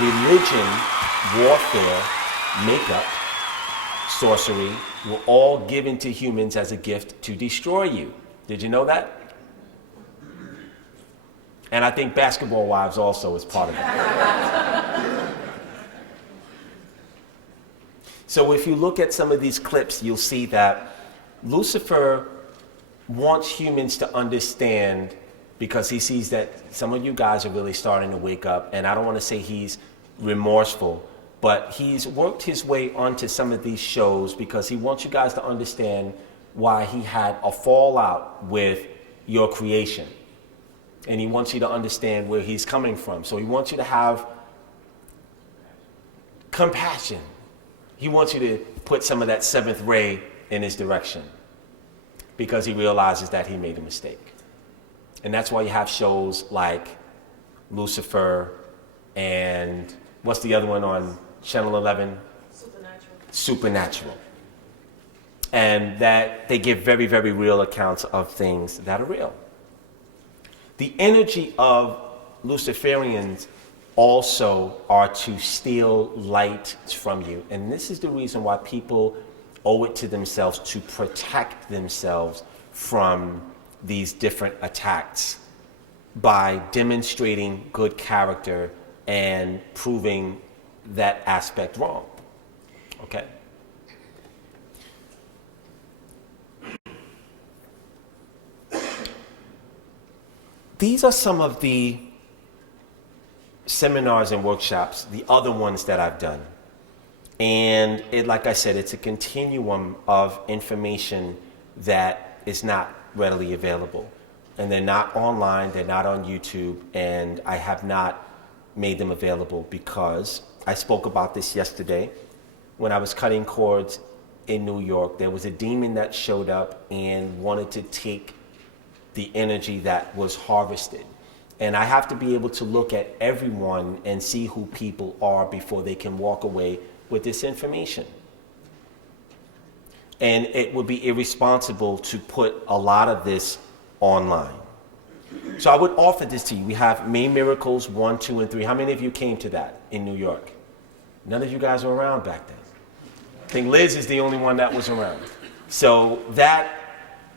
religion, warfare, makeup, sorcery were all given to humans as a gift to destroy you. Did you know that? And I think Basketball Wives also is part of it. So if you look at some of these clips, you'll see that Lucifer wants humans to understand, because he sees that some of you guys are really starting to wake up, and I don't want to say he's remorseful, but he's worked his way onto some of these shows because he wants you guys to understand why he had a fallout with your creation. And he wants you to understand where he's coming from. So he wants you to have compassion. He wants you to put some of that seventh ray in his direction because he realizes that he made a mistake. And that's why you have shows like Lucifer and what's the other one on Channel 11? Supernatural. And that they give very, very real accounts of things that are real. The energy of Luciferians also are to steal light from you. And this is the reason why people owe it to themselves to protect themselves from these different attacks by demonstrating good character and proving that aspect wrong. Okay? These are some of the seminars and workshops, the other ones that I've done. And like I said, it's a continuum of information that is not readily available. And they're not online, they're not on YouTube, and I have not made them available because I spoke about this yesterday. When I was cutting cords in New York, there was a demon that showed up and wanted to take the energy that was harvested. And I have to be able to look at everyone and see who people are before they can walk away with this information. And it would be irresponsible to put a lot of this online. So I would offer this to you. We have May Miracles 1, 2, and 3. How many of you came to that in New York? None of you guys were around back then. I think Liz is the only one that was around. So that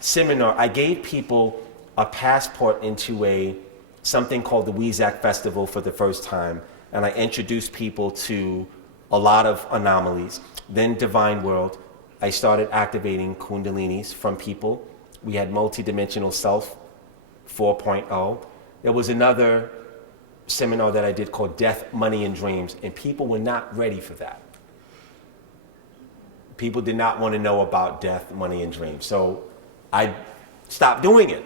seminar, I gave people a passport into something called the Weezak Festival for the first time, and I introduced people to a lot of anomalies. Then Divine World, I started activating kundalinis from people. We had multidimensional self 4.0. There was another seminar that I did called Death, Money, and Dreams, and people were not ready for that. People did not want to know about death, money, and dreams. So I stopped doing it.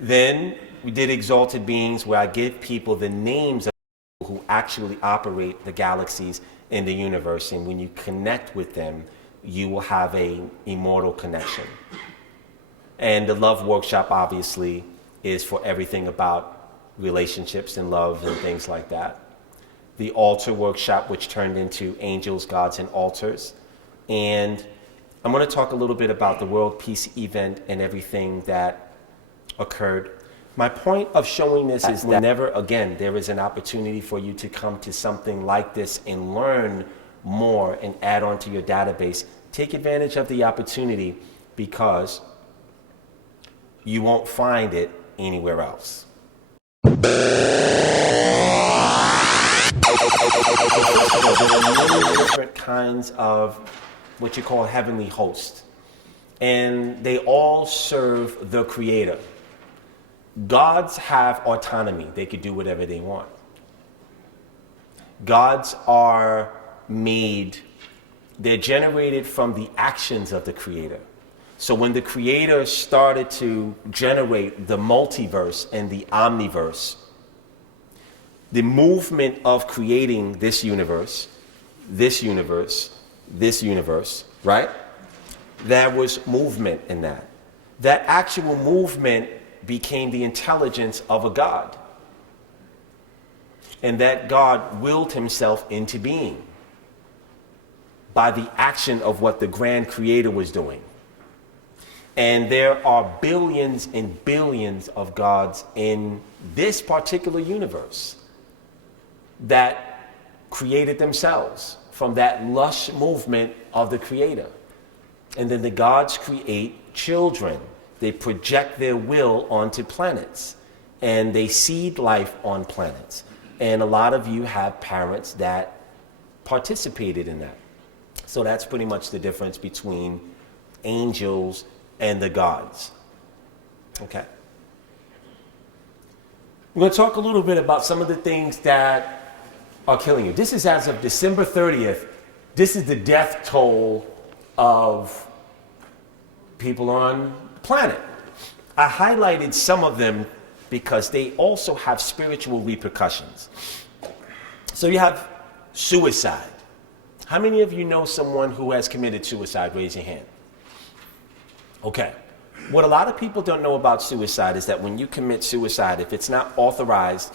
Then we did Exalted Beings, where I give people the names of people who actually operate the galaxies in the universe. And when you connect with them, you will have an immortal connection. And the Love Workshop, obviously, is for everything about relationships and love and things like that. The Altar Workshop, which turned into Angels, Gods, and Altars. And I'm going to talk a little bit about the World Peace event and everything that occurred. My point of showing this is that whenever, again, there is an opportunity for you to come to something like this and learn more and add on to your database, take advantage of the opportunity because you won't find it anywhere else. There are many different kinds of what you call heavenly hosts, and they all serve the Creator. Gods have autonomy. They could do whatever they want. Gods are made, they're generated from the actions of the Creator. So when the Creator started to generate the multiverse and the omniverse, the movement of creating this universe, this universe, this universe, right? There was movement in that. That actual movement became the intelligence of a God. And that God willed himself into being by the action of what the grand Creator was doing. And there are billions and billions of gods in this particular universe. that created themselves from that lush movement of the Creator. And then the gods create children. They project their will onto planets, and they seed life on planets. And a lot of you have parents that participated in that. So that's pretty much the difference between angels and the gods. Okay. We're going to talk a little bit about some of the things that are killing you. This is as of December 30th. This is the death toll of people on the planet. I highlighted some of them because they also have spiritual repercussions. So you have suicide. How many of you know someone who has committed suicide? Raise your hand. Okay. What a lot of people don't know about suicide is that when you commit suicide, if it's not authorized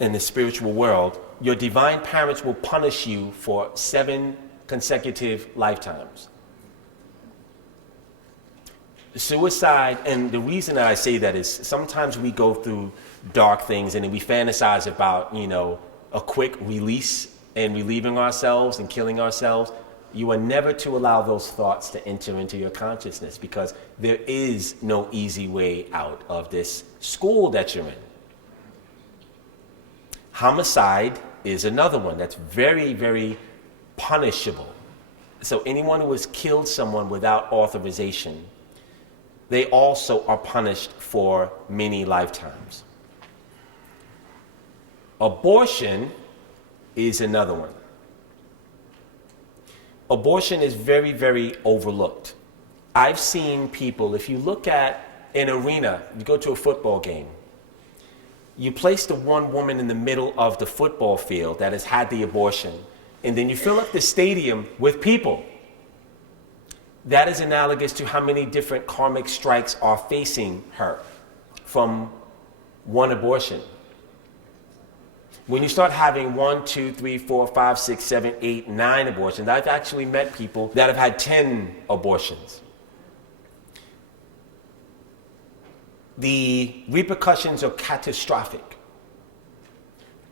in the spiritual world, your divine parents will punish you for 7 consecutive lifetimes. Suicide, and the reason that I say that is sometimes we go through dark things and then we fantasize about, a quick release and relieving ourselves and killing ourselves. You are never to allow those thoughts to enter into your consciousness, because there is no easy way out of this school that you're in. Homicide is another one that's very, very punishable. So anyone who has killed someone without authorization, they also are punished for many lifetimes. Abortion is another one. Abortion is very, very overlooked. I've seen people, if you look at an arena, you go to a football game, you place the one woman in the middle of the football field that has had the abortion, and then you fill up the stadium with people. That is analogous to how many different karmic strikes are facing her from one abortion. When you start having 1, 2, 3, 4, 5, 6, 7, 8, 9 abortions, I've actually met people that have had 10 abortions. The repercussions are catastrophic.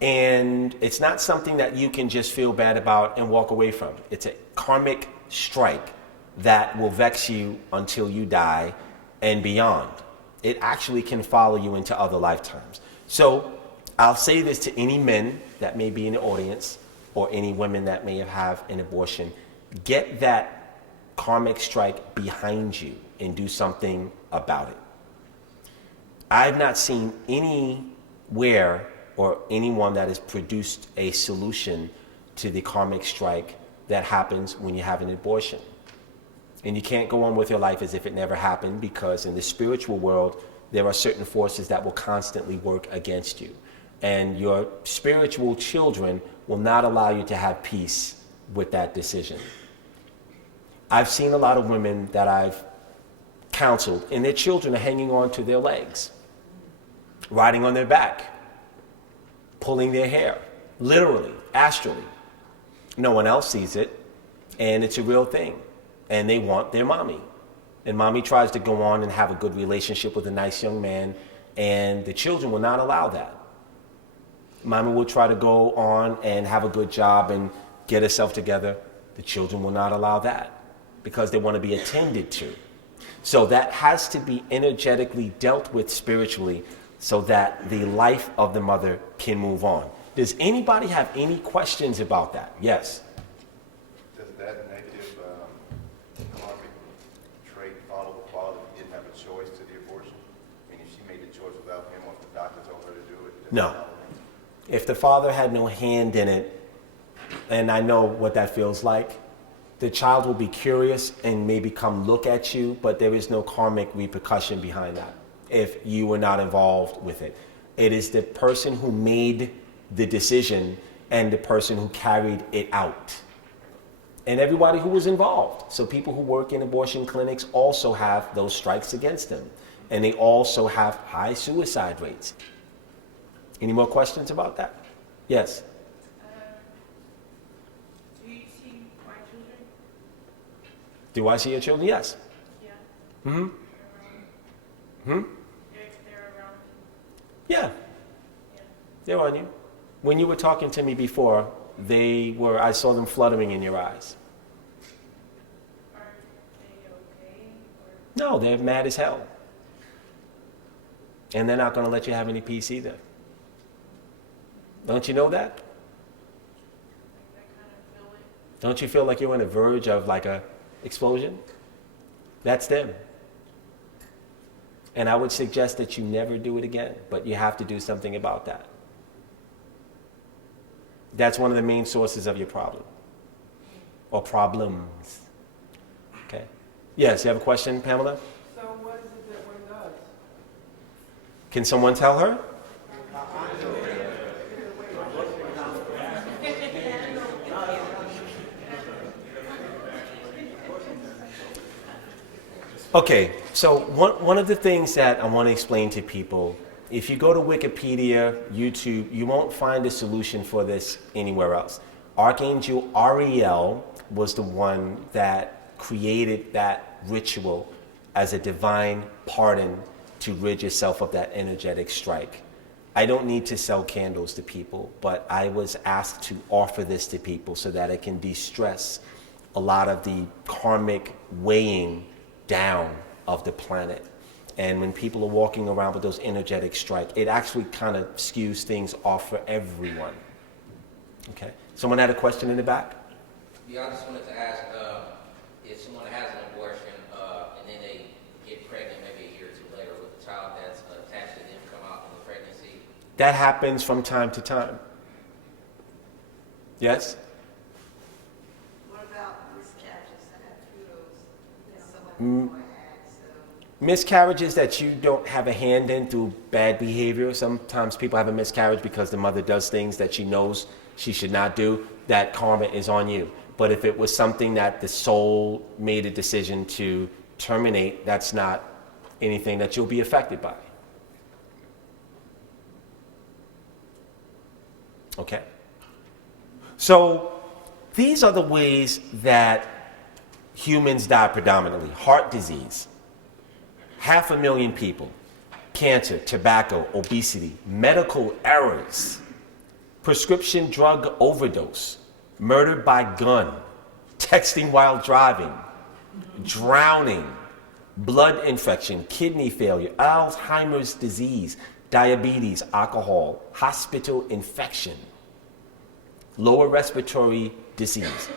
And it's not something that you can just feel bad about and walk away from. It's a karmic strike that will vex you until you die and beyond. It actually can follow you into other lifetimes. So I'll say this to any men that may be in the audience or any women that may have an abortion. Get that karmic strike behind you and do something about it. I've not seen anywhere or anyone that has produced a solution to the karmic strike that happens when you have an abortion. And you can't go on with your life as if it never happened, because in the spiritual world, there are certain forces that will constantly work against you. And your spiritual children will not allow you to have peace with that decision. I've seen a lot of women that I've counseled, and their children are hanging on to their legs, riding on their back, pulling their hair, literally, astrally. No one else sees it, and it's a real thing. And they want their mommy. And mommy tries to go on and have a good relationship with a nice young man, and the children will not allow that. Mommy will try to go on and have a good job and get herself together. The children will not allow that because they want to be attended to. So that has to be energetically dealt with spiritually so that the life of the mother can move on. Does anybody have any questions about that? Yes. Does that negative karmic trait follow the father if he didn't have a choice to the abortion? I mean, if she made the choice without him, or if the doctor told her to do it? No. If the father had no hand in it, and I know what that feels like, the child will be curious and maybe come look at you, but there is no karmic repercussion behind that if you were not involved with it. It is the person who made the decision and the person who carried it out. And everybody who was involved. So people who work in abortion clinics also have those strikes against them. And they also have high suicide rates. Any more questions about that? Yes. Do you see my children? Do I see your children? Yes. Yeah. Mm-hmm. They're around. Yeah. Yeah. They're on you. When you were talking to me before, I saw them fluttering in your eyes. Are they okay? Or No, they're mad as hell. And they're not going to let you have any peace either. Don't you know that? I kind of feel it? Don't you feel like you're on the verge of like a explosion? That's them. And I would suggest that you never do it again, but you have to do something about that. That's one of the main sources of your problem. Or problems. Okay? Yes, you have a question, Pamela? So what is it that one does? Can someone tell her? Okay, so one of the things that I want to explain to people, if you go to Wikipedia, YouTube, you won't find a solution for this anywhere else. Archangel Ariel was the one that created that ritual as a divine pardon to rid yourself of that energetic strike. I don't need to sell candles to people, but I was asked to offer this to people so that it can de-stress a lot of the karmic weighing down of the planet. And when people are walking around with those energetic strike, it actually kind of skews things off for everyone. Okay. Someone had a question in the back? Yeah, I just wanted to ask if someone has an abortion and then they get pregnant maybe a year or two later with a child that's attached that didn't come out in the pregnancy. That happens from time to time. Yes? What about miscarriages that have kudos that someone before had? So Miscarriages that you don't have a hand in through bad behavior. Sometimes people have a miscarriage because the mother does things that she knows she should not do. That karma is on you. But if it was something that the soul made a decision to terminate, that's not anything that you'll be affected by. Okay? So these are the ways that humans die predominantly. Heart disease, 500,000 people. Cancer, tobacco, obesity, medical errors, prescription drug overdose, murder by gun, texting while driving, drowning, blood infection, kidney failure, Alzheimer's disease, diabetes, alcohol, hospital infection, lower respiratory disease.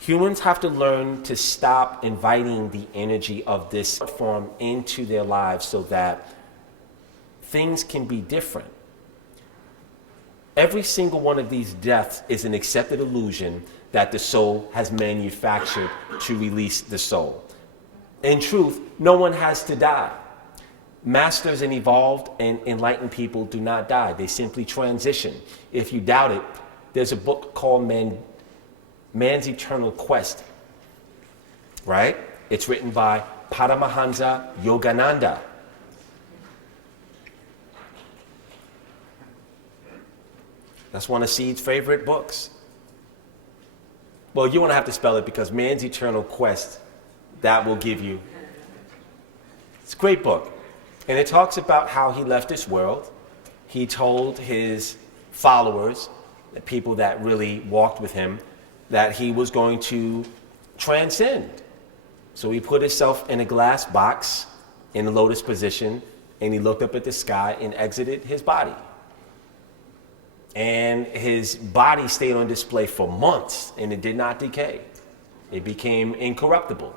Humans have to learn to stop inviting the energy of this form into their lives so that things can be different. Every single one of these deaths is an accepted illusion that the soul has manufactured to release the soul. In truth, no one has to die. Masters and evolved and enlightened people do not die. They simply transition. If you doubt it, there's a book called Man's Eternal Quest, right? It's written by Paramahansa Yogananda. That's one of Seed's favorite books. Well, you won't have to spell it because Man's Eternal Quest, that will give you. It's a great book. And it talks about how he left this world. He told his followers, the people that really walked with him, that he was going to transcend. So he put himself in a glass box in a lotus position, and he looked up at the sky and exited his body. And his body stayed on display for months, and it did not decay. It became incorruptible.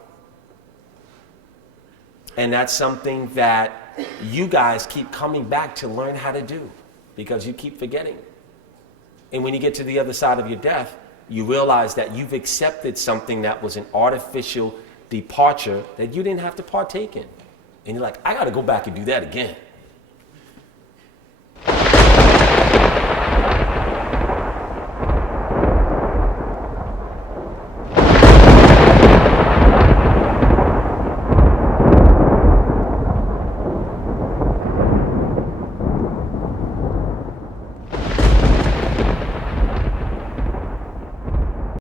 And that's something that you guys keep coming back to learn how to do, because you keep forgetting. And when you get to the other side of your death, you realize that you've accepted something that was an artificial departure that you didn't have to partake in. And you're like, I got to go back and do that again.